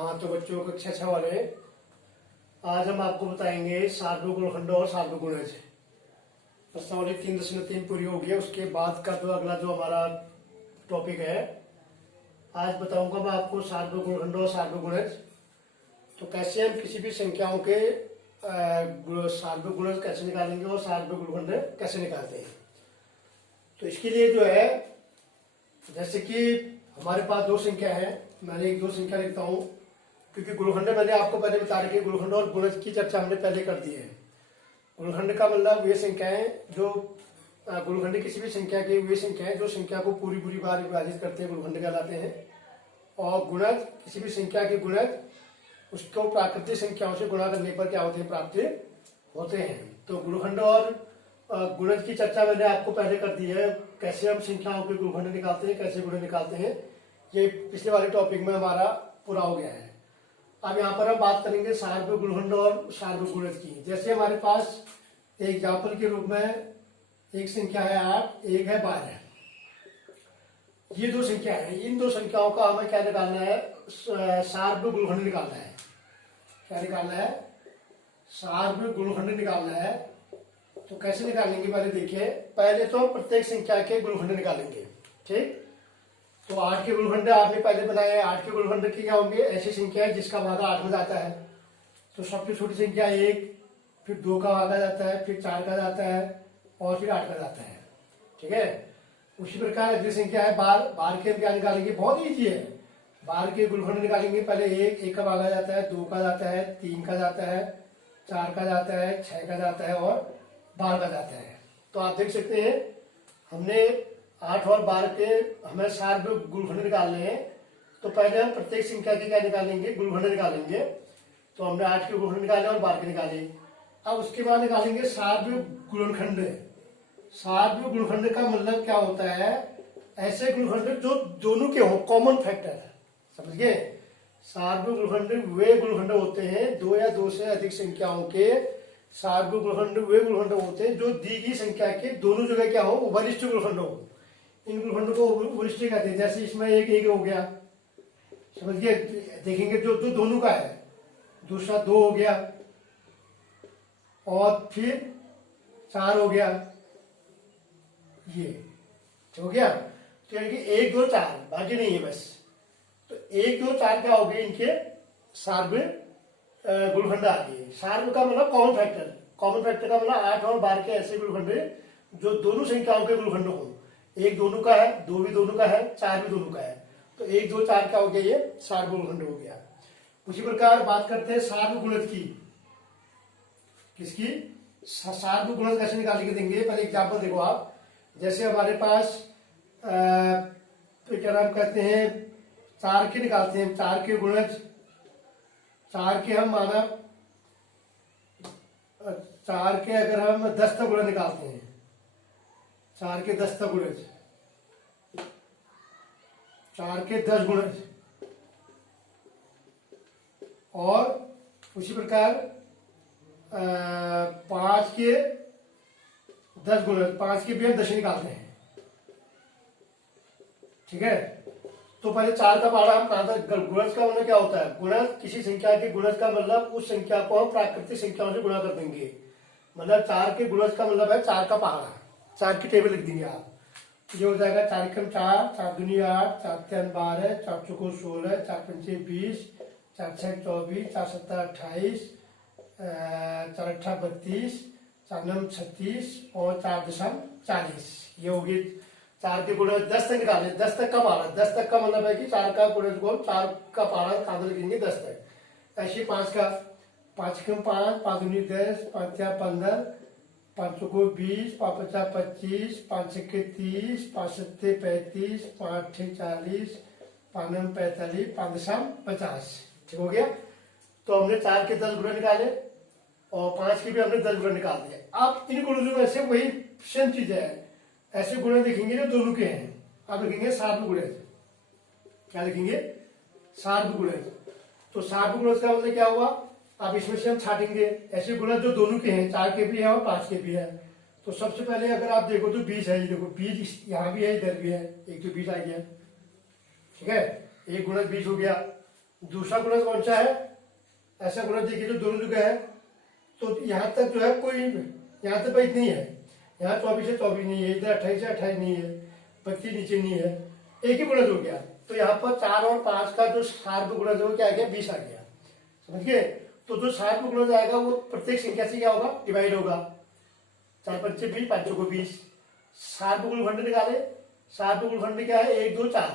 हाँ तो बच्चों को कक्षा 6 वाले आज हम आपको बताएंगे सार्वभौम गुणनखंड और सार्वभौम गुणज। प्रश्नावली 3.3 पूरी हो गई है। उसके बाद का जो अगला जो हमारा टॉपिक है, आज बताऊंगा मैं आपको सार्वभौम गुणनखंड और सार्वभौम गुणज। तो कैसे हम किसी भी संख्याओं के सार्वभौम गुणज कैसे निकालेंगे और सार्वभौम गुणनखंड कैसे निकालते हैं। तो इसके लिए जो है, जैसे कि हमारे पास दो संख्या है, मैंने एक दो संख्या लिखता हूं क्योंकि गुणनखंड मैंने आपको पहले बता रखी। गुणनखंड और गुणज की चर्चा हमने पहले कर दी है। गुणनखंड का मतलब वे संख्याएं जो गुणनखंड किसी भी संख्या की वे संख्याएं जो संख्या को पूरी पूरी बार विभाजित करते हैं, गुणनखंड कहलाते हैं। और गुणज किसी भी संख्या के गुणज उसको प्राकृतिक संख्याओं से गुणा करने पर क्या होते हैं, प्राप्त होते हैं। तो गुणनखंड और गुणज की चर्चा मैंने आपको पहले कर दी है। कैसे हम संख्याओं के गुणनखंड निकालते हैं, कैसे गुणज निकालते हैं, ये पिछले वाले टॉपिक में हमारा पूरा हो गया है। अब यहाँ पर हम बात करेंगे सार्वभौम गुणनखंड और सार्वभौम गुणज की। जैसे हमारे पास एग्जाम्पल के रूप में एक संख्या है 8, एक है 12। ये दो संख्या है, इन दो संख्याओं का हमें क्या निकालना है, सार्वभौम गुणनखंड निकालना है। क्या निकालना है, सार्वभौम गुणनखंड निकालना है। तो कैसे निकालेंगे पहले देखिए। पहले तो प्रत्येक संख्या के गुणनखंड निकालेंगे, ठीक। तो 8 के गुणनखंड आपने पहले बनाए हैं। 8 के गुणनखंड की क्या होंगे, ऐसी संख्या है जिसका भागा 8 में जाता है। तो सबसे छोटी संख्या 1, फिर 2 का भागा जाता है, फिर 4 का जाता है और फिर 8 का जाता है, ठीक है। उसी प्रकार अगली संख्या है 12। 12 के हम क्या निकालेंगे, बहुत ईजी है। 12 के गुणनखंड निकालेंगे। पहले 1 का भागा जाता है, 2 का जाता है, 3 का जाता है, 4 का जाता है, 6 का जाता है और 12 का जाता है। तो आप देख सकते हैं हमने 8 और 12 के हमें सार्वभौम गुणनखंड निकालने हैं। तो पहले हम प्रत्येक संख्या के क्या निकालेंगे, गुणनखंड निकालेंगे। तो हमने 8 के गुणनखंड निकाले और 12 के निकाले। अब उसके बाद निकालेंगे सार्वभौम गुणनखंड। सार्वभौम गुणनखंड का मतलब क्या होता है, ऐसे गुणनखंड जो दोनों के हो, कॉमन फैक्टर। समझ गए। सार्वभौम गुणनखंड वे गुणनखंड होते हैं, दो या दो से अधिक संख्याओं के सार्वभौम गुणनखंड वे गुणनखंड होते हैं जो दी गई संख्या के दोनों जगह क्या हो, वरिष्ठ गुणनखंड हो। इन गुणनखंड को वरिष्ठ कहते हैं। जैसे इसमें एक हो गया, समझिए, देखेंगे जो दोनों का है। दूसरा 2 हो गया और फिर 4 हो गया, ये हो गया। तो यानी कि 1 2 4 बाकी नहीं है बस। तो 1 2 4 क्या हो गए, इनके सार्वभौम गुणनखंड आ गए। सार्वभौम का मतलब कॉमन फैक्टर। कॉमन फैक्टर का मतलब 8 और 12 के ऐसे गुणनखंड जो दोनों संख्याओं के गुणनखंड हो। 1 दोनों का है, 2 भी दोनों का है, 4 भी दोनों का है। तो 1 2 4 क्या हो गया, ये सार्वभौम गुणनखंड हो गया। उसी प्रकार बात करते हैं सार्वभौम गुणज की। किसकी, सार्वभौम गुणज कैसे निकाल के देंगे। पहले एग्जाम्पल देखो आप। जैसे हमारे पास क्या नाम कहते हैं, 4 के निकालते हैं। 4 के गुणज, 4 के हम माना 4 के अगर हम 10 तक गुणज निकालते हैं, 4 के 10 तक गुणज, 4 के 10 गुणज, और उसी प्रकार 5 के 10 गुणज, 5 के भी हम 10 निकालते हैं, ठीक है। तो पहले 4 का पहाड़ा हम कहा था। गुणज का मतलब क्या होता है, गुणज किसी संख्या के गुणज का मतलब उस संख्या को हम प्राकृतिक संख्याओं से गुणा कर देंगे। मतलब 4 के गुणज का मतलब है 4 का पहाड़ा। 4 की टेबल लिख देंगे आप। ये हो जाएगा 4 एकम 4, 4 दूनी 8, 4 तीन 12, 4 चौको 16, 4 पंचे 20, 4 छः 24, 4 सत्तर 28, 4 अट्ठा 32, 4 नम 36 और 4 दशम 40। ये होगी 4 के गुणज। 10 तक निकाले, 10 तक का पहाड़ा। 10 तक का मतलब है कि 4 का गुणज को 4 का पहाड़ा कहाँ लिखेंगे, 10 तक। ऐसे 5 का, 5 एकम 5, 5 दूनी 10, 5 चार 15, 5 चौको 20, 5 पचा 25, 5 छक्के 30, 5 सत्ते 35, 5 अट्ठे 40, 5 नम 45, 5 दशम 50। ठीक हो गया। तो हमने 4 के 10 गुणज निकाले और 5 के भी हमने 10 गुणज निकाल दिए। अब इन गुणजों में से वही सेम चीज है, ऐसे गुणज लिखेंगे जो दोनों के हैं। अब लिखेंगे सार्वभौम गुणज। क्या लिखेंगे, सार्वभौम गुणज। तो सार्वभौम गुणज का मतलब क्या हुआ, अब इसमें से हम छाटेंगे ऐसे गुणज जो दोनों के हैं, 4 के भी है और 5 के भी है। तो सबसे पहले अगर आप देखो तो 20 है, ये देखो 20 यहाँ भी है, इधर भी है, एक तो 20 आ गया, ठीक है। एक गुणज 20 हो गया। दूसरा गुणज कौन सा है, ऐसा गुणज देखिए जो दोनों जगह है। तो यहाँ तक जो है कोई, यहाँ तक 22 नहीं है, यहाँ 24 है 24 नहीं है, इधर 28 है 28 नहीं है, 32 नीचे नहीं है, एक ही गुणज हो गया। तो यहाँ पर 4 और 5 का जो सार्वभौम गुणज हो क्या आ गया, 20 आ गया। समझ गए। तो जो सार्वभौम गुणज आएगा वो प्रत्येक संख्या से क्या होगा, डिवाइड होगा। 4 पंचे 20, 5 चौको 20। सार्वभौम गुणनखंड निकाले, सार्वभौम गुणनखंड क्या है, 1 2 4।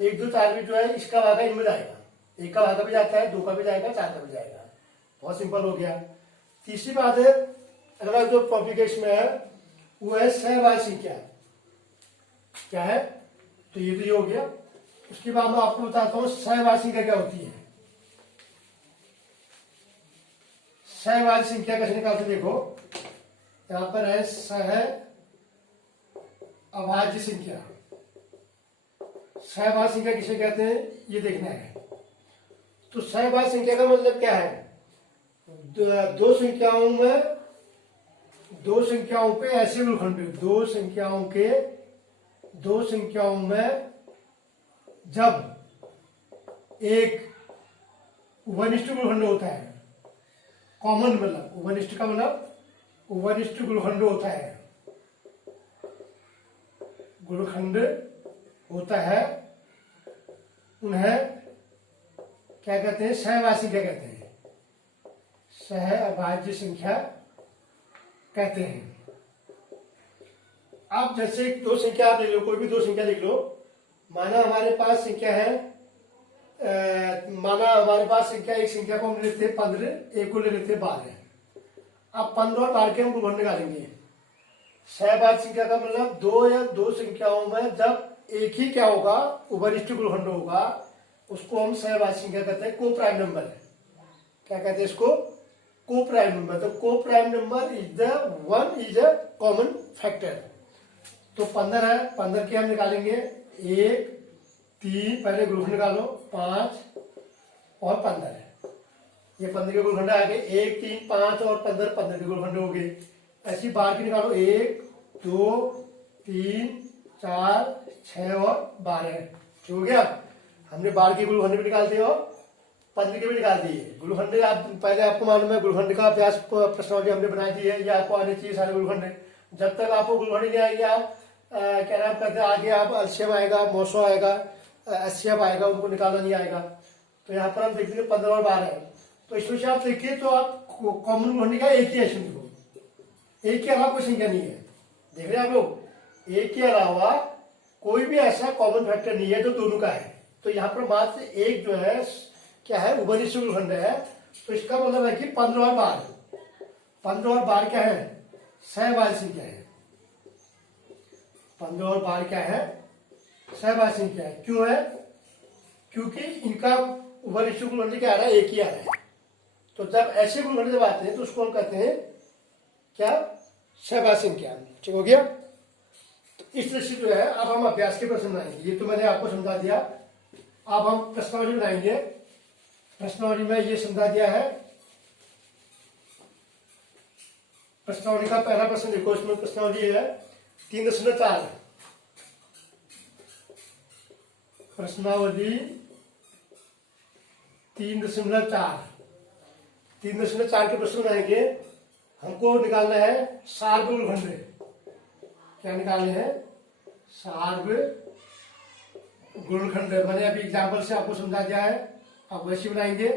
1 2 4 भी जो है इसका भागा इनमें जाएगा, 1 का भागा भी जाता है, 2 का भी जाएगा, 4 का भी जाएगा। बहुत सिंपल हो गया। तीसरी बात है, अगला जो टॉपिक है इसमें है वो है सहवाची संख्या। क्या है, तो ये हो गया। उसके बाद मैं आपको बताता हूं सहवाची संख्या क्या होती है। सहवाची संख्या कैसे निकालते, देखो यहां पर है सह अभाज्य संख्या। सहवाची संख्या किसे कहते हैं ये देखना है। तो सहवाची संख्या का मतलब क्या है, दो संख्याओं पे ऐसे गुणनखंड, दो संख्याओं में जब एक उभयनिष्ठ गुणनखंड होता है, कॉमन मतलब उभयनिष्ठ का मतलब उभयनिष्ठ गुणनखंड होता है, गुणनखंड होता है, उन्हें क्या कहते हैं, सहवाची संख्या कहते हैं, सहअभाज्य संख्या कहते हैं। आप जैसे दो संख्या आप लिख लो, कोई भी दो संख्या लिख लो। माना हमारे पास संख्या है, माना हमारे पास संख्या, एक संख्या को हम लेते हैं 15, एक को ले लेते हैं 12। अब 15 और 12 के हम गुणनखंड निकालेंगे। सहअभाज्य संख्या का मतलब दो या दो संख्याओं में जब एक ही क्या होगा, उभयनिष्ठ गुणनखंड होगा, उसको हम सहअभाज्य संख्या कहते हैं। को प्राइम नंबर, क्या कहते हैं इसको, को प्राइम नंबर। तो को prime number is the one is a common factor. तो 15 है, 15 के हम निकालेंगे 1 3, पहले गुणनखंड निकालो 5 और 15 है, ये 15 के गुणनखंड आ गए। 1 3 5 और 15, 15 के गुणनखंड हो गए। ऐसी बार की निकालो 1 2 3 4 6 और 12 हो गया। हमने बार के गुणनखंड भी निकाल दिए और 15 के भी निकाल दिए। गुणनखंड आप पहले आपको मालूम है, गुणनखंड का अभ्यास प्रश्नावली हमने बना दी है, ये आपको आने चाहिए सारे गुणनखंड। जब तक आपको गुणनखंड नहीं आएगी, आप क्या नाम करते हैं, आगे आप एलसीएम आएगा, मोसो आएगा, एचसीएफ आएगा, उनको निकालना नहीं आएगा। तो यहाँ पर हम देखते हैं 15 और 12 है। तो इसमें से आप देखिए तो आप कॉमन गुणनखंड का एक ही है, देखो एक के अलावा कोई संख्या नहीं है। देख रहे हैं आप लोग, एक के अलावा कोई भी ऐसा कॉमन फैक्टर नहीं है जो दोनों का है। तो यहाँ पर मात्र एक जो है क्या है, उभयनिष्ठ गुणनखंड है। तो इसका मतलब है कि 15 और 12, 15 और 12 क्या है, सहअभाज्य संख्या है। 15 और 12 क्या है, सहअभाज्य संख्या है। क्यों है, क्योंकि इनका उभयनिष्ठ गुणनखंड क्या आ रहा है, एक ही आ रहा है। तो जब ऐसे गुणनखंड जब आते हैं तो उसको हम कहते हैं क्या, सहअभाज्य संख्या। ठीक हो गया। तो इस तरह से जो है अब हम अभ्यास के प्रश्न बनाएंगे। ये तो मैंने आपको समझा दिया। अब हम प्रश्नावली बनाएंगे। प्रश्नावली में ये समझा दिया है। प्रश्नावली का पहला प्रश्न देखो, इसमें प्रश्नावली है 3.4। प्रश्नावली 3.4, 3.4 के प्रश्न बनाएंगे। हमको निकालना है सार्वभौम गुणनखंड। क्या निकालने हैं, सार्वभौम गुणनखंड। मैंने अभी एग्जाम्पल से आपको समझा दिया है, आप वैसे बनाएंगे।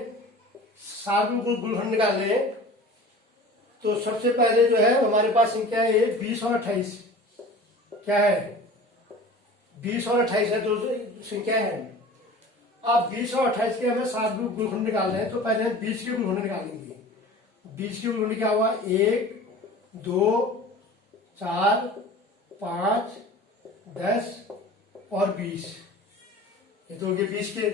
सार्वभौम गुणनखंड निकालने तो सबसे पहले जो है हमारे पास संख्या है 20 और 28। क्या है, 20 और 28 है, दो संख्या है। अब 20 और 28 के हमें सार्वभौम गुणनखंड निकालने हैं। तो पहले हम 20 के गुणनखंड निकालेंगे। 20 के गुणनखंड क्या हुआ, 1 2 4 5 10 और 20, ये तो हो गए 20 के।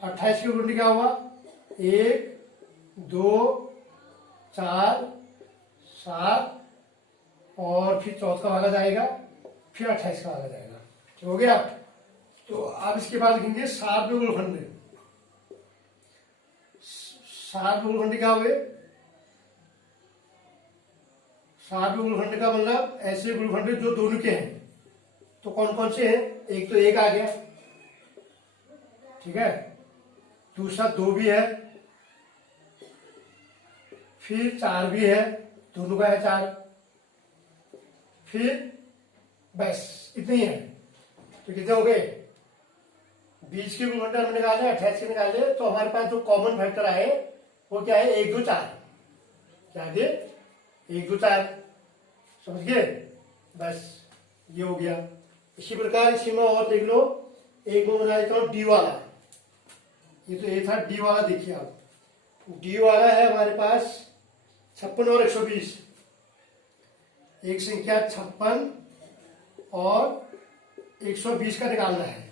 28 के गुणनखंड क्या हुआ, 1 2 4 7 और फिर 14 का भागा जाएगा, फिर 28 का भागा जाएगा। ठीक हो गया। तो अब इसके बाद लिखेंगे सार्वभौम गुणनखंड। सार्वभौम गुणनखंड क्या हुए, सार्वभौम गुणनखंड का मतलब ऐसे गुणनखंड जो दोनों के हैं। तो कौन कौन से हैं, एक तो एक आ गया, ठीक है। दूसरा 2 भी है, फिर 4 भी है, दोनों का है 4, फिर बस इतने ही है। तो कितने हो गए? 20 के गुणनखंड हमने निकाले, 28 के निकाले, तो हमारे पास जो कॉमन फैक्टर आए वो क्या है? 1 2 4। क्या है? 1 2 4, समझ गए? बस ये हो गया। इसी प्रकार इसी में और देख लो, एक में बना देता हूं डी वाला। ये तो ये था डी वाला, देखिए आप, डी वाला है हमारे पास 56 और 120। एक संख्या 56 और 120 का निकालना है।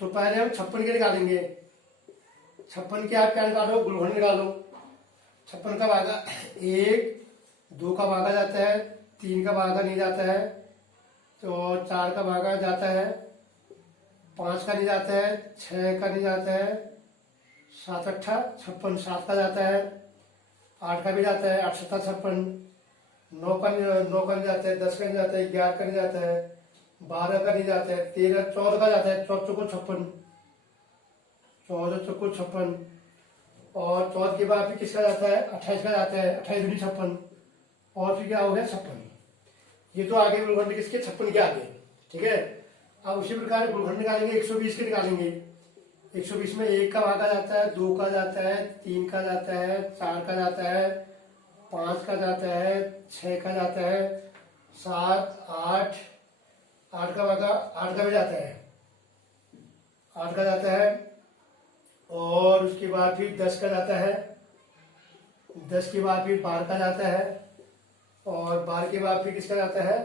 तो पहले हम 56 के निकालेंगे। 56 के आप क्या निकालो? गुणनखंड निकालो। 56 का भागा 1, 2 का भागा जाता है, 3 का भागा नहीं जाता है, तो 4 का भागा जाता है, 5 का नहीं जाता है, 6 का नहीं जाता है, 7 8 56, 7 का जाता है, 8 का भी जाता है, 8 7 56, 9 का नहीं जाता है, 10 का नहीं जाता है, 11 का नहीं जाता है, 12 का नहीं जाता है, 13 14 का जाता है, 14 चौको 56, 14 चौको 56, और 14 के बाद फिर किसका जाता है? 28 का जाता है, 28 दूनी 56, और फिर क्या हो गया? 56। ये तो आगे गुणनखंड किसके? 56 के आगे, ठीक है। अब उसी प्रकार गुणनखंड निकालेंगे, 120 के निकालेंगे। 120 में 1 का भागा जाता है, 2 का जाता है, 3 का जाता है, 4 का जाता है, 5 का जाता है, 6 का जाता है, 7 8 8 का भागा 8 का भी जाता है, 8 का जाता है, और उसके बाद फिर 10 का जाता है, 10 के बाद फिर 12 का जाता है, और 12 के बाद फिर किसका जाता है?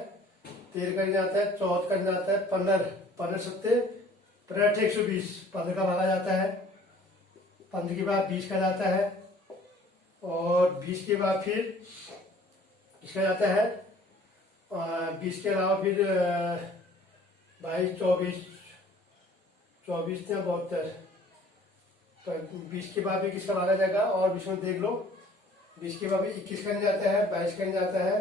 13 का नहीं जाता है, 14 का नहीं जाता है, 15 15 सत्ते 15 120, 15 का भागा जाता है, 15 के बाद 20 का जाता है, और 20 के बाद फिर किसका जाता है? 20 के अलावा फिर 22 24 24 या 72, तो 20 के बाद भी किसका भागा जाएगा? और 20 में देख लो, 20 के बाद भी 21 का नहीं जाता है, 22 का नहीं जाता है,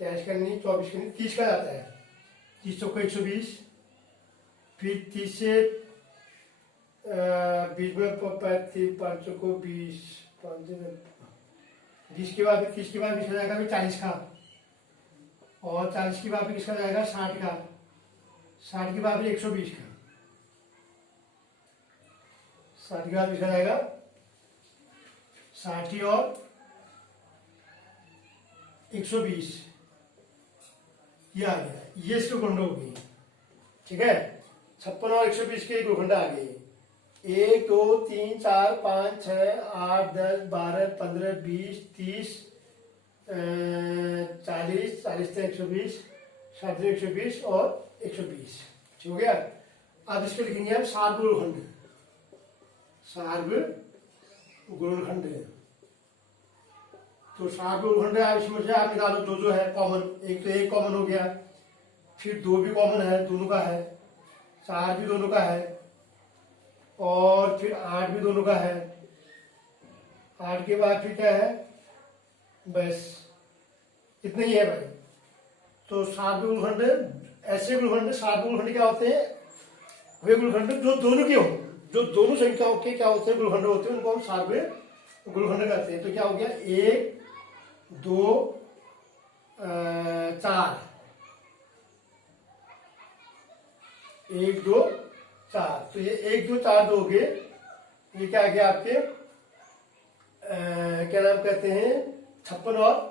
23 का नहीं, 24 का नहीं, 30 का जाता है। 30 चौको 120, फिर 30 से 20 में 5 चौको 20, 20 के बाद 30 के बाद किसका जाएगा? भी 40 का, और 40 के बाद भी किसका जाएगा? 60 का, 60 के बाद भी 120 का, 60 के बाद किसका जाएगा? 60 और 120, ये आ गया। ये इसके गुणनखंड हो गई, ठीक है। 56 और 120 के गुणनखंड आ गए। 1 2 3 4 5 6 8 10 12 15 20 30 40 40 से 120, 60 120 और 120, ठीक हो गया। अब इसके लिखेंगे हम सार्वभौम गुणनखंड। सार्वभौम गुणनखंड, तो सार्वभौम गुणनखंड आप इसमें से आप निकालो जो है कॉमन। एक तो 1 कॉमन हो गया, फिर 2 भी कॉमन है, दोनों का है, 4 भी दोनों का है, और फिर 8 भी दोनों का है। 8 के बाद फिर क्या है? बस इतना ही है भाई। तो सार्वभौम गुणनखंड, ऐसे गुणनखंड सार्वभौम गुणनखंड क्या होते हैं? वे गुणनखंड जो दोनों के हो, जो दोनों संख्याओं के क्या होते हैं? गुणनखंड होते हैं, उनको हम सार्वभौम गुणनखंड कहते हैं। तो क्या हो गया? 1 2 4, 1 2 4, तो ये 1 2 4 2 हो गए। ये क्या आ गया आपके? क्या नाम कहते हैं? 56 और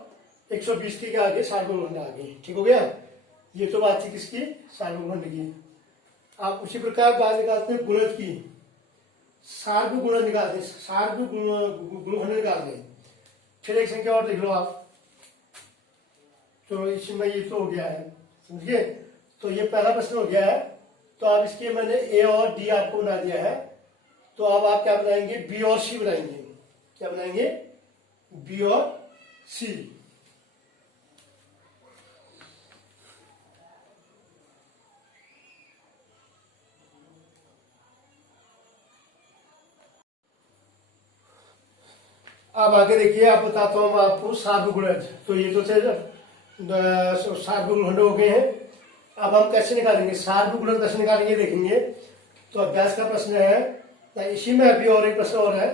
120 के आगे सार्वभौम गुणनखंड आ गए, ठीक हो गया। ये तो बात थी किसकी? सार्वभौम गुणनखंड की। आप उसी प्रकार बात निकालते हैं गुणज की। सार्वभौम गुणज निकालते हैं, सार्वभौम गुणनखंड निकालते हैं। फिर एक संख्या और देख लो आप, तो इसमें ये तो हो गया है, समझिए। तो ये पहला प्रश्न हो गया है। तो अब इसके मैंने ए और डी आपको बना दिया है। तो अब आप क्या बनाएंगे? बी और सी बनाएंगे। क्या बनाएंगे? बी और सी। अब आगे देखिए, आप बताता हूं मैं आपको सार्वभौम गुणज। तो ये तो थे सार्वभौम गुणनखंड हो गए हैं। अब हम कैसे निकालेंगे सार्वभौम गुणज? कैसे निकालेंगे देखेंगे। तो अभ्यास का प्रश्न है, तो इसी में अभी और एक प्रश्न और है,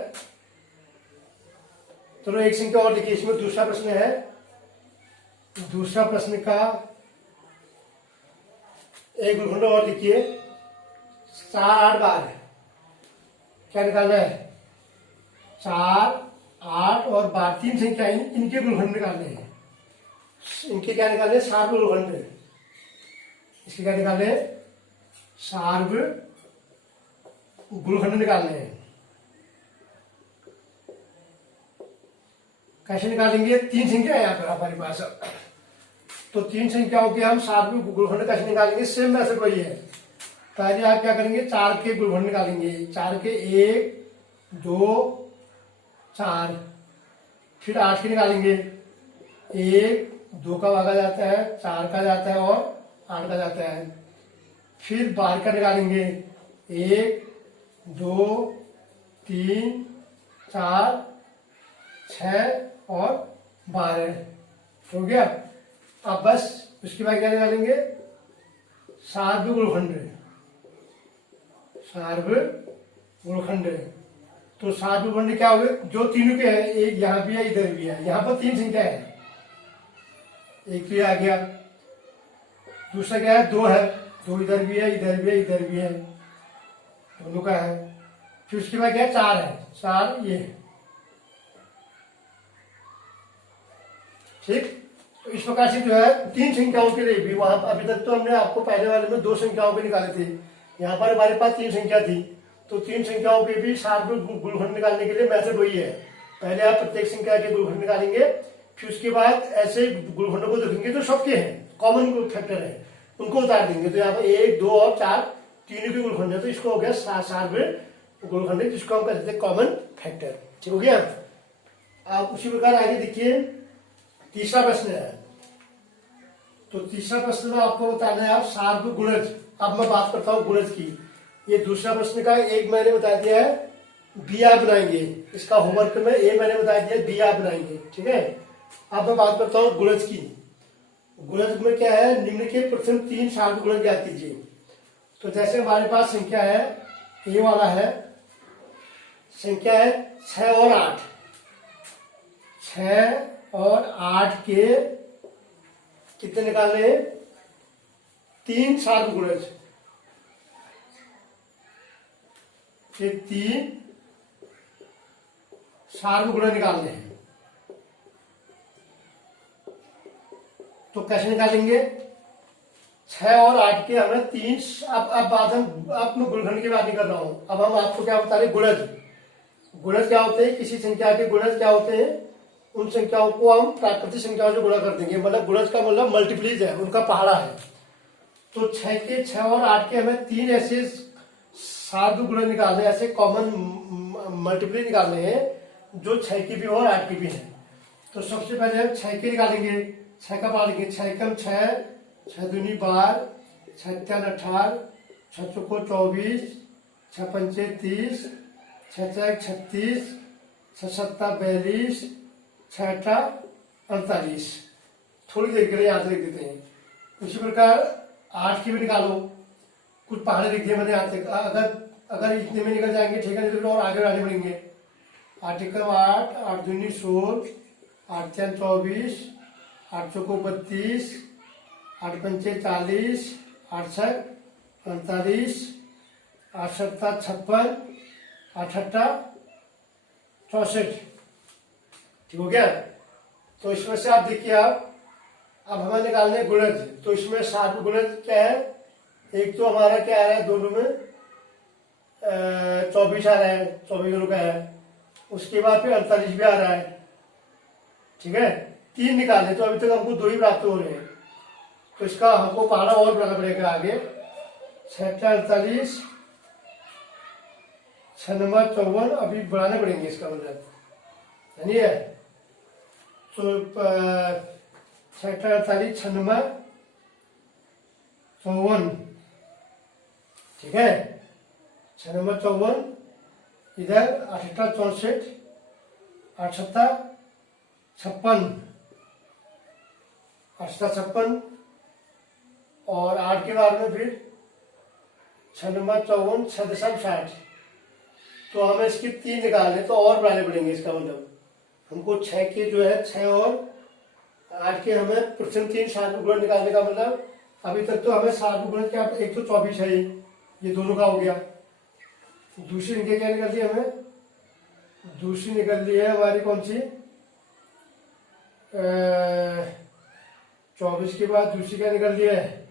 तो एक संख्या और देखिए, इसमें दूसरा प्रश्न है। दूसरा प्रश्न का एक गुणनखंड और देखिए, 4 8 12 क्या निकालना है, 4 8 और 12 तीन संख्या, इनके गुणनखंड निकालने हैं। इनके क्या निकालने, सार्व गुणनखंड। इसके क्या निकालने, सार्व गुणनखंड निकालने हैं। कैसे निकालेंगे, तीन संख्या है यहाँ पर हमारे पास, तो तीन संख्याओं के हम सार्व गुणनखंड कैसे निकालेंगे, सेम मैथड वही है। पहले आप क्या करेंगे, 4 के गुणनखंड निकालेंगे, 4 के 1 2 4, फिर 8 के निकालेंगे, 1 2 का भागा जाता है, 4 का जाता है और 8 का जाता है। फिर 12 का निकालेंगे, 1 2 3 4 6 और 12 हो गया। अब बस उसके बाद क्या निकालेंगे, सार्व गुणनखंड। सार्व गुणनखंड, तो सार्व गुणनखंड क्या होगा, जो तीनों के हैं, एक यहाँ भी है इधर भी है, यहाँ पर तीन संख्या है, एक तो ये आ गया, दूसरा क्या है, 2 है, 2 इधर भी है इधर भी है इधर भी है, दोनों का है। फिर उसके बाद क्या है, 4 है, 4 ये, ठीक। तो इस प्रकार से जो है तीन संख्याओं के लिए भी, वहां अभी तक तो हमने आपको पहले वाले में 2 संख्याओं के निकाले थे, यहाँ पर हमारे पास 3 संख्या थी, तो 3 संख्याओं के भी सार्व गुणनखंड निकालने के लिए मैथड वही है। पहले आप प्रत्येक संख्या के गुणनखंड निकालेंगे, फिर उसके बाद ऐसे गुणनखंडों को देखेंगे जो सबके हैं, कॉमन फैक्टर है, उनको उतार देंगे। तो यहाँ पर 1 2 और 4 तीनों के गुणनखंड है, तो इसको हो गया सार्व गुणनखंड, जिसको हम कहते हैं कॉमन फैक्टर। ठीक हो गया। आप उसी प्रकार आगे देखिए, तीसरा प्रश्न है। तो तीसरा प्रश्न में आपको बताना है आप सार्व गुणज। अब मैं बात करता हूं गुणज की। ये दूसरा प्रश्न का एक मैंने बता दिया है, बी आप बनाएंगे, इसका होमवर्क में ए मैंने बता दिया, बी आप बनाएंगे, ठीक है। अब मैं बात करता हूं गुणज की। गुणज में क्या है, निम्न के प्रथम 3 सार्व गुणज ज्ञात कीजिए। तो जैसे हमारे पास संख्या है, ए वाला है, संख्या है 6 और 8, 6 और 8 के कितने निकालने हैं, 3 सार्व गुणज, ये 3 सार्व गुणज निकालने हैं। तो कैसे निकालेंगे, 6 और 8 के हमें 3, अब बात हम, अब मैं गुणनखंड की बात नहीं कर रहा हूं, अब हम आपको क्या बता रहे, गुणज। गुणज क्या होते हैं, किसी संख्या के गुणज क्या होते हैं, उन संख्याओं को हम प्राकृतिक संख्याओं से गुणा कर देंगे, मतलब गुणज का मतलब मल्टीप्लीज है, उनका पहाड़ा है। तो 6 और 8 के हमें 3 ऐसे सार्व गुणज निकालने, ऐसे कॉमन मल्टीप्ली निकालने हैं जो 6 की भी हो और 8 की भी है। तो सबसे पहले हम 6 के निकालेंगे, 6 का पहाड़ लेंगे, 6 कम 6, 6 दूनी 12, 6 3 18, 6 चौको 24, 6 पंचे 30, 6 6 36, 6 7 42, 6 8 48। थोड़ी देर के लिए याद रख देते हैं। उसी प्रकार 8 की भी निकालो, कुछ पहाड़े लिख दिए मैंने यहाँ तक, अगर इतने में निकल जाएंगे ठीक है, नहीं तो और आगे बढ़ेंगे। 8 एकम 8, 8 दूनी 16, 8 3 24, 8 चौको 32, 8 पंचे 40, 8 6 48, 8 7 56, 8 8 64। ठीक हो गया। तो इसमें से आप देखिए, आप अब हमें निकालने गुणज। तो इसमें सार्व गुणज क्या है, एक तो हमारा क्या आ रहा है, दोनों में 24 आ रहा है, 24 दोनों का है। उसके बाद फिर 48 भी आ रहा है, ठीक है। 3 निकालने, तो अभी तक हमको 2 ही प्राप्त हो रहे हैं, तो इसका हमको पहाड़ा और बढ़ाना पड़ेगा आगे। 6 48, 6 नंबर 54 अभी बढ़ाने पड़ेंगे, इसका मतलब यानी है। तो 6 48, 6 नंबर 54, ठीक है। 6 नंबर 54, इधर 8 64, 8 7 56, 8 56, और 8 के बाद में फिर 6 नंबर 54, 6 दशम 60। तो हमें इसकी 3 निकालने तो और बढ़ाने पड़ेंगे। इसका मतलब हमको 6 के जो है 6 और 8 के हमें प्रथम 3 7 में गुणन निकालने का मतलब अभी तक तो हमें 7 में गुणन क्या, एक तो 24 है, ये दोनों का हो गया। दूसरी संख्या क्या निकल ली हमें, दूसरी निकल ली है हमारी कौन सी, 24 के बाद दूसरी क्या निकल ली है,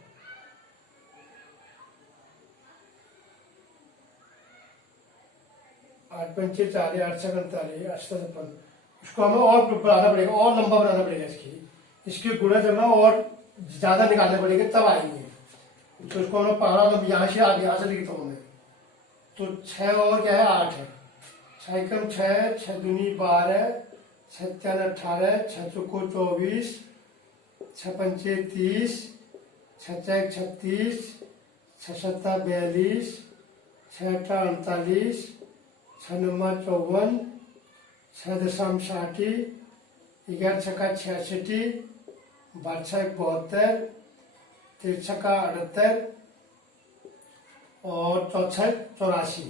8 पंचे 40, 8 से 45, 8 से 56। इसको हमें और बढ़ाना पड़ेगा, और लंबा बनाना पड़ेगा। इसके गुणज हमें और ज्यादा निकालने पड़ेंगे तब आएंगे। तो इसको हमें पहला यहाँ से आगे, यहाँ से लिखता हूँ मैं। तो 6 और क्या है 8 है, 6 कम 6, 6 दूनी 12, 6 3 18, 6 चौको 24, 6 पंचे 30, 6 4 36, 6 7 42, 6 8 48, 6 नंबर 54, 6 दशम 60, 11 छक्का 66, 12 छक्का 72, 13 छक्का 78 और 4 छक्का 84।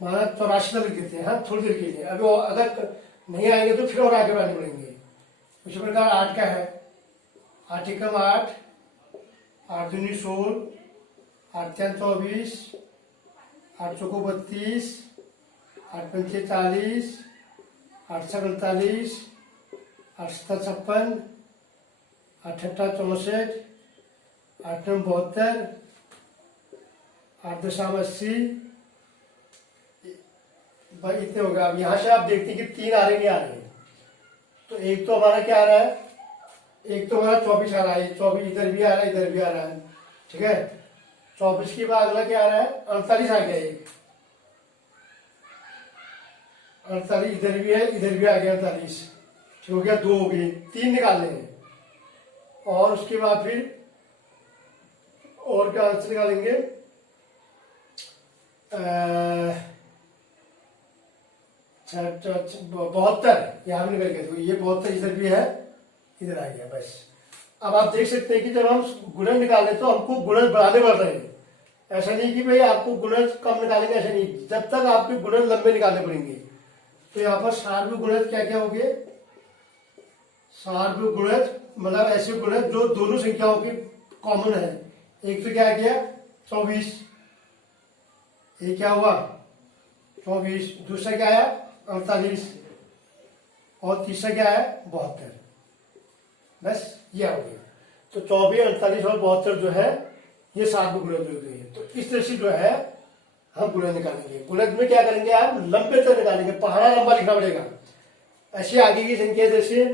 माना 84 तक लिख देते हैं। हाँ, थोड़ी देर के लिए, अभी अगर नहीं आएंगे तो फिर और आगे बढ़ाने पड़ेंगे। उसी प्रकार 8 का है, 8 एकम 8, 8 दूनी 16, 8 3 24, 8 चौको 32, 8 पंचे 40, 8 छः 48, 8 7 56, 8 8 64, 8 9 72, 8 दशम 80। भाई इतने हो गए। अब यहाँ से आप देखते हैं कि 3 आ रहे नहीं आ रहे। तो एक तो हमारा क्या आ रहा है, एक तो हमारा 24 आ रहा है, 24 इधर भी आ रहा है, इधर भी आ रहा है, ठीक है। 24 के बाद अगला क्या आ रहा है, 48 आ गया। एक 48 इधर भी है, इधर भी आ गया 48, ठीक हो गया। 2 हो गए, 3 निकालने हैं। और उसके बाद फिर और क्या आंसर निकालेंगे, 72 यहाँ भी निकल गया। तो ये 72 इधर भी है, इधर आ गया। बस अब आप देख सकते हैं कि जब हम गुणन निकालें तो हमको गुणन बढ़ाने पड़ रहे हैं। ऐसा नहीं कि भाई आपको गुणन कम निकालेंगे, ऐसा नहीं, जब तक आपके गुणन लंबे निकालने पड़ेंगे। तो यहाँ पर सार्व गुणज क्या क्या हो गए, सार्व गुणज मतलब ऐसे गुणज जो दोनों संख्याओं की कॉमन है। एक तो क्या गया 24, ये क्या हुआ 24, दूसरा क्या आया 48 और तीसरा क्या है 72। बस ये हो गया। तो 24, 48 और 72 जो है ये सार्व गुणज हो गए। तो इस तरह से जो है हम गुणज निकालेंगे। गुणज में क्या करेंगे, आप लंबे तक निकालेंगे, पहाड़ा लंबा लिखना पड़ेगा। ऐसे आगे की संख्या जैसे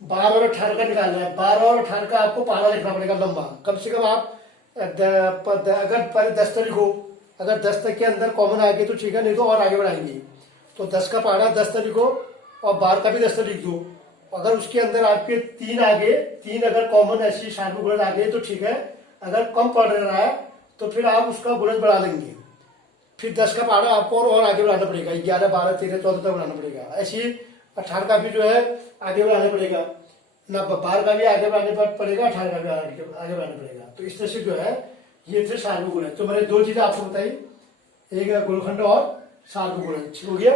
12 और 18 का निकालना है, 12 और 18 का आपको पहाड़ा लिखना पड़ेगा लंबा। कम से कम आप अगर पहले 10 तक लिखो, अगर 10 तक के अंदर कॉमन आ गए तो ठीक है, नहीं तो और आगे बढ़ाएंगे। तो 10 का पहाड़ा 10 तक लिखो और 12 का भी 10 तक लिख दो। अगर उसके अंदर आपके 3 आगे, 3 अगर कॉमन ऐसी सार्व गुणज आ गए तो ठीक है। अगर कम पड़ रहा है तो फिर आप उसका गुणज बढ़ा लेंगे। फिर 10 का पहाड़ा आपको और आगे बढ़ाना पड़ेगा, 11, 12, 13, 14 तक बढ़ाना पड़ेगा। ऐसे ही 18 का भी जो है आगे बढ़ाना पड़ेगा ना, 12 का भी आगे बढ़ाने पड़ेगा, 18 का भी आगे बढ़ाना पड़ेगा। तो इस तरह से जो है ये थे सार्व गुणज। तो मैंने 2 चीजें आपको बताई, एक गुणनखंड और सार्व गुणज, हो गया,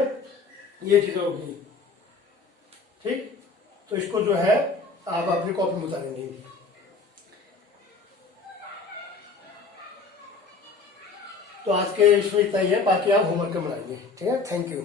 ये चीजें होगी, ठीक। तो इसको जो है आप अपनी कॉपी में उतारेंगे। तो आज के इसमें इतना ही है, बाकी आप होमवर्क में बनाएंगे, ठीक है। Thank you.